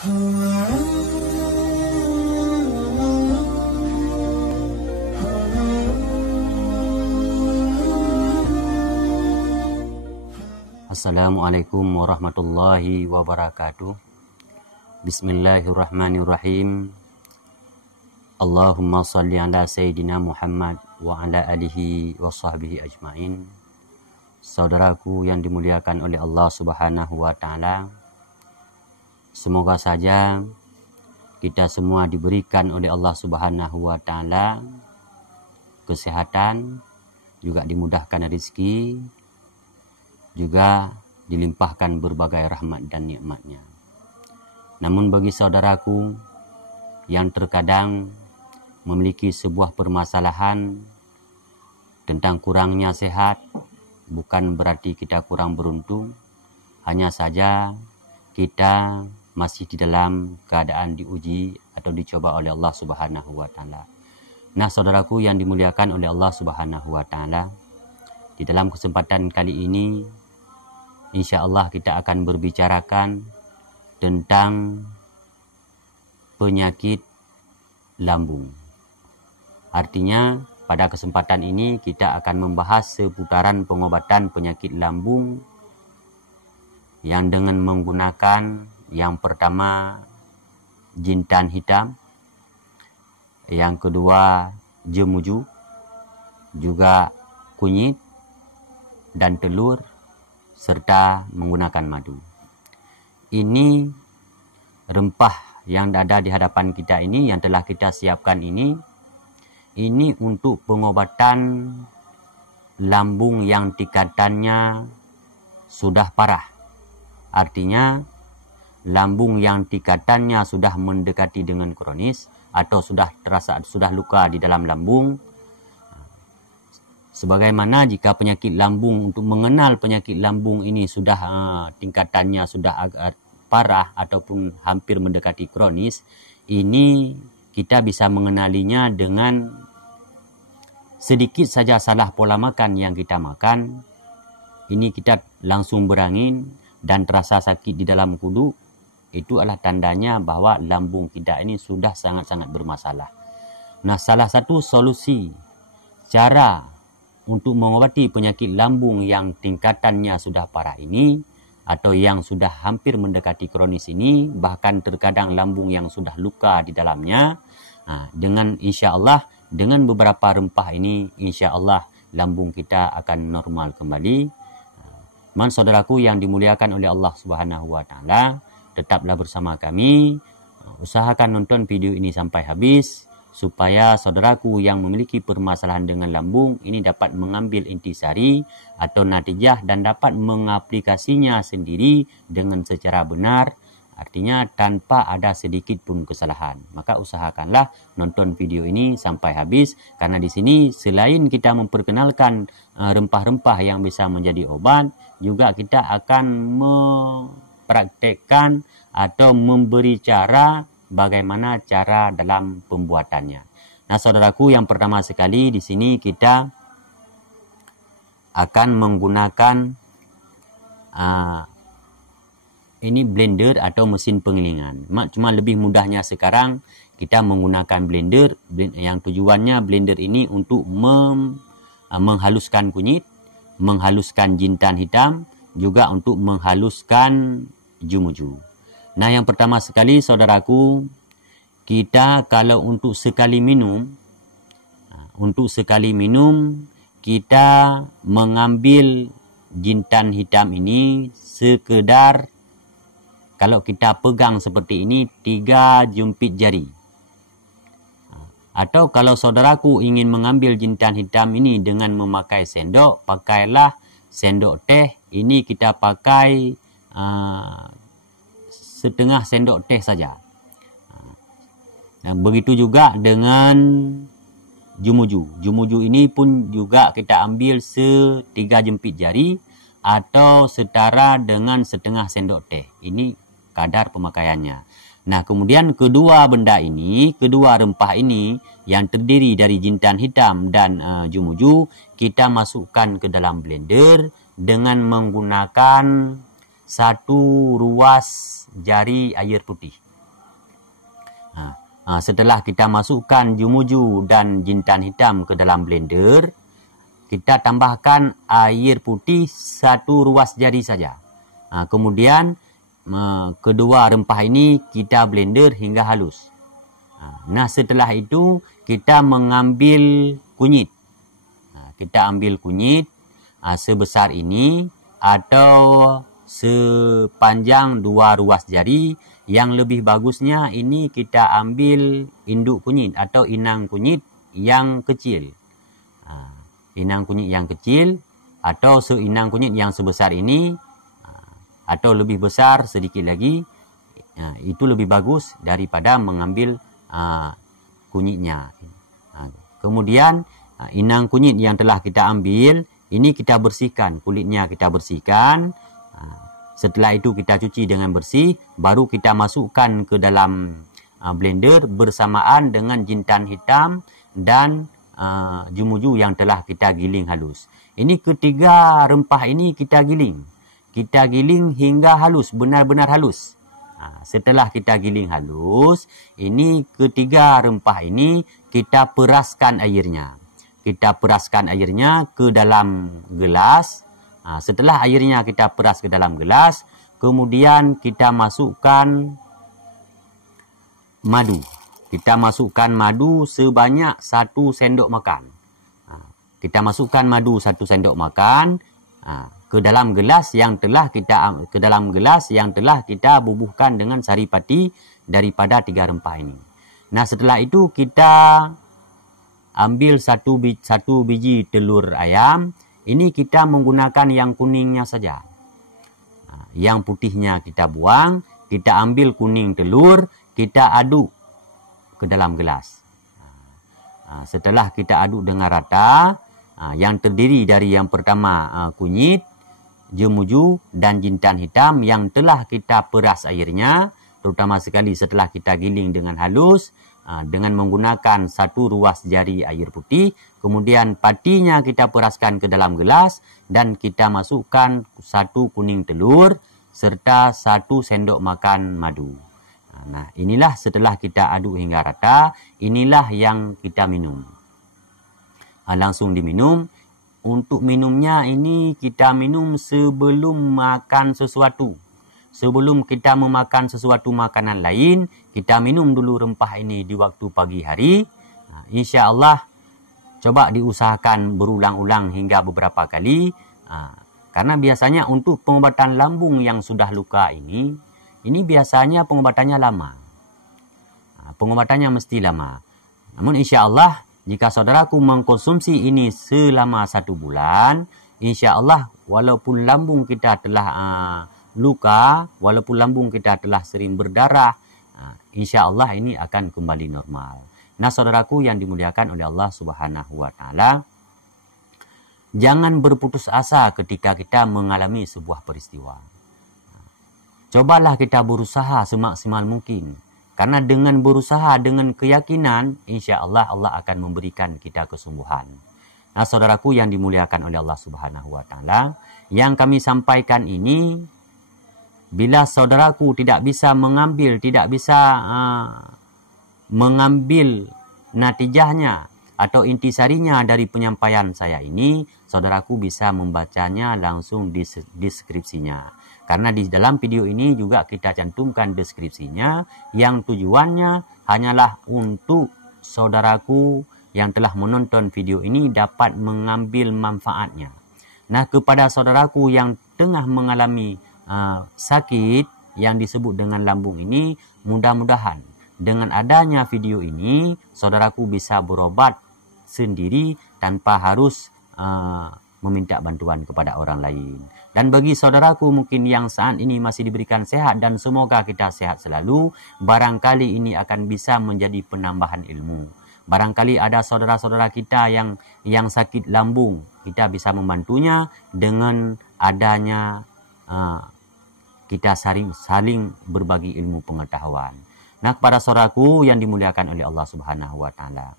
Assalamualaikum warahmatullahi wabarakatuh. Bismillahirrahmanirrahim. Allahumma salli ala Sayyidina Muhammad wa ala alihi wa sahbihi ajma'in. Saudaraku yang dimuliakan oleh Allah Subhanahu wa ta'ala, semoga saja kita semua diberikan oleh Allah Subhanahu wa ta'ala kesehatan, juga dimudahkan rezeki, juga dilimpahkan berbagai rahmat dan nikmatnya. Namun bagi saudaraku yang terkadang memiliki sebuah permasalahan tentang kurangnya sehat, bukan berarti kita kurang beruntung, hanya saja kita masih di dalam keadaan diuji atau dicoba oleh Allah Subhanahu wa ta'ala. Nah, saudaraku yang dimuliakan oleh Allah Subhanahu wa ta'ala, di dalam kesempatan kali ini insya Allah kita akan berbicarakan tentang penyakit lambung. Artinya pada kesempatan ini kita akan membahas seputaran pengobatan penyakit lambung yang dengan menggunakan yang pertama jintan hitam, yang kedua jemuju, juga kunyit dan telur, serta menggunakan madu. Ini rempah yang ada di hadapan kita ini, yang telah kita siapkan ini untuk pengobatan lambung yang tingkatannya sudah parah. Artinya lambung yang tingkatannya sudah mendekati dengan kronis atau sudah luka di dalam lambung. Sebagaimana jika penyakit lambung, untuk mengenal penyakit lambung ini sudah tingkatannya sudah agak parah ataupun hampir mendekati kronis, ini kita bisa mengenalinya dengan sedikit saja salah pola makan yang kita makan. Ini kita langsung berangin dan terasa sakit di dalam kudu. Itu adalah tandanya bahwa lambung kita ini sudah sangat-sangat bermasalah. Nah, salah satu solusi cara untuk mengobati penyakit lambung yang tingkatannya sudah parah ini, atau yang sudah hampir mendekati kronis ini, bahkan terkadang lambung yang sudah luka di dalamnya, dengan insya Allah, dengan beberapa rempah ini, insya Allah lambung kita akan normal kembali. Saudaraku yang dimuliakan oleh Allah Subhanahu wa ta'ala, tetaplah bersama kami. Usahakan nonton video ini sampai habis, supaya saudaraku yang memiliki permasalahan dengan lambung ini dapat mengambil intisari atau natijah dan dapat mengaplikasinya sendiri dengan secara benar, artinya tanpa ada sedikit pun kesalahan. Maka usahakanlah nonton video ini sampai habis, karena di sini selain kita memperkenalkan rempah-rempah yang bisa menjadi obat, juga kita akan mempraktekkan atau memberi cara bagaimana cara dalam pembuatannya. Nah, saudaraku, yang pertama sekali di sini kita akan menggunakan ini blender atau mesin penggilingan. Cuma lebih mudahnya sekarang kita menggunakan blender, yang tujuannya blender ini untuk menghaluskan kunyit, menghaluskan jintan hitam, juga untuk menghaluskan jemuju. Nah, yang pertama sekali saudaraku, kita kalau untuk sekali minum, kita mengambil jintan hitam ini sekedar, kalau kita pegang seperti ini, 3 jempit jari. Atau kalau saudaraku ingin mengambil jintan hitam ini dengan memakai sendok, pakailah sendok teh. Ini kita pakai setengah sendok teh saja. Dan begitu juga dengan jemuju. Jemuju ini pun juga kita ambil 3 jempit jari atau setara dengan setengah sendok teh. Ini kadar pemakaiannya. Nah, kemudian kedua rempah ini yang terdiri dari jintan hitam dan jemuju, kita masukkan ke dalam blender dengan menggunakan 1 ruas jari air putih. Setelah kita masukkan jumuju dan jintan hitam ke dalam blender, kita tambahkan air putih 1 ruas jari saja. Kemudian kedua rempah ini kita blender hingga halus. Nah, setelah itu kita mengambil kunyit. Kita ambil kunyit sebesar ini atau sepanjang 2 ruas jari. Yang lebih bagusnya ini kita ambil induk kunyit atau inang kunyit yang kecil. Inang kunyit yang kecil atau seinang kunyit yang sebesar ini atau lebih besar sedikit lagi, itu lebih bagus daripada mengambil kunyitnya. Kemudian inang kunyit yang telah kita ambil ini kita bersihkan, kulitnya kita bersihkan. Setelah itu kita cuci dengan bersih, baru kita masukkan ke dalam blender bersamaan dengan jintan hitam dan jumuju yang telah kita giling halus. Ini ketiga rempah ini kita giling. Kita giling hingga halus, benar-benar halus. Setelah kita giling halus, ini ketiga rempah ini kita peraskan airnya. Kita peraskan airnya ke dalam gelas. Setelah airnya kita peras ke dalam gelas, kemudian kita masukkan madu. Kita masukkan madu sebanyak 1 sendok makan. Kita masukkan madu 1 sendok makan ke dalam gelas yang telah kita bubuhkan dengan saripati daripada 3 rempah ini. Nah, setelah itu kita ambil satu biji telur ayam. Ini kita menggunakan yang kuningnya saja. Yang putihnya kita buang, kita ambil kuning telur, kita aduk ke dalam gelas. Setelah kita aduk dengan rata, yang terdiri dari yang pertama kunyit, jemuju dan jintan hitam yang telah kita peras airnya, terutama sekali setelah kita giling dengan halus, dengan menggunakan 1 ruas jari air putih. Kemudian patinya kita peraskan ke dalam gelas dan kita masukkan 1 kuning telur serta 1 sendok makan madu. Nah, inilah setelah kita aduk hingga rata, inilah yang kita minum. Langsung diminum. Untuk minumnya ini kita minum sebelum makan sesuatu. Sebelum kita memakan sesuatu makanan lain, kita minum dulu rempah ini di waktu pagi hari. Insya Allah, coba diusahakan berulang-ulang hingga beberapa kali. Karena biasanya untuk pengobatan lambung yang sudah luka ini biasanya pengobatannya lama. Pengobatannya mesti lama. Namun insya Allah, jika saudaraku mengkonsumsi ini selama 1 bulan, insya Allah walaupun lambung kita telah luka, walaupun lambung kita telah sering berdarah, insya Allah ini akan kembali normal. Nah, saudaraku yang dimuliakan oleh Allah Subhanahu wa Ta'ala, jangan berputus asa ketika kita mengalami sebuah peristiwa. Cobalah kita berusaha semaksimal mungkin. Karena dengan berusaha, dengan keyakinan, insya Allah Allah akan memberikan kita kesembuhan. Nah, saudaraku yang dimuliakan oleh Allah Subhanahu wa Ta'ala, yang kami sampaikan ini, bila saudaraku tidak bisa mengambil natijahnya atau intisarinya dari penyampaian saya ini, saudaraku bisa membacanya langsung di deskripsinya. Karena di dalam video ini juga kita cantumkan deskripsinya yang tujuannya hanyalah untuk saudaraku yang telah menonton video ini dapat mengambil manfaatnya. Nah, kepada saudaraku yang tengah mengalami sakit yang disebut dengan lambung ini, mudah-mudahan dengan adanya video ini saudaraku bisa berobat sendiri tanpa harus meminta bantuan kepada orang lain. Dan bagi saudaraku mungkin yang saat ini masih diberikan sehat, dan semoga kita sehat selalu, barangkali ini akan bisa menjadi penambahan ilmu. Barangkali ada saudara-saudara kita yang sakit lambung, kita bisa membantunya dengan adanya kita saling berbagi ilmu pengetahuan. Nah, kepada saudaraku yang dimuliakan oleh Allah Subhanahu wa Ta'ala,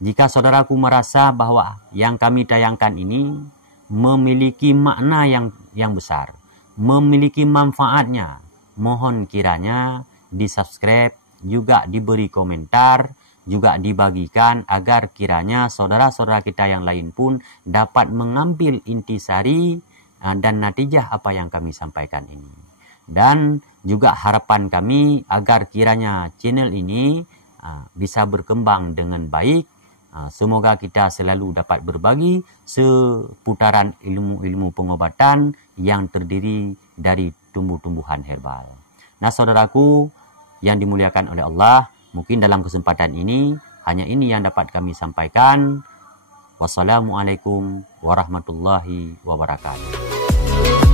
jika saudaraku merasa bahwa yang kami tayangkan ini memiliki makna yang besar, memiliki manfaatnya, mohon kiranya di-subscribe, juga diberi komentar, juga dibagikan agar kiranya saudara-saudara kita yang lain pun dapat mengambil intisari dan natijah apa yang kami sampaikan ini. Dan juga harapan kami agar kiranya channel ini bisa berkembang dengan baik. Semoga kita selalu dapat berbagi seputaran ilmu-ilmu pengobatan yang terdiri dari tumbuh-tumbuhan herbal. Nah, saudaraku yang dimuliakan oleh Allah, mungkin dalam kesempatan ini hanya ini yang dapat kami sampaikan. Wassalamualaikum warahmatullahi wabarakatuh.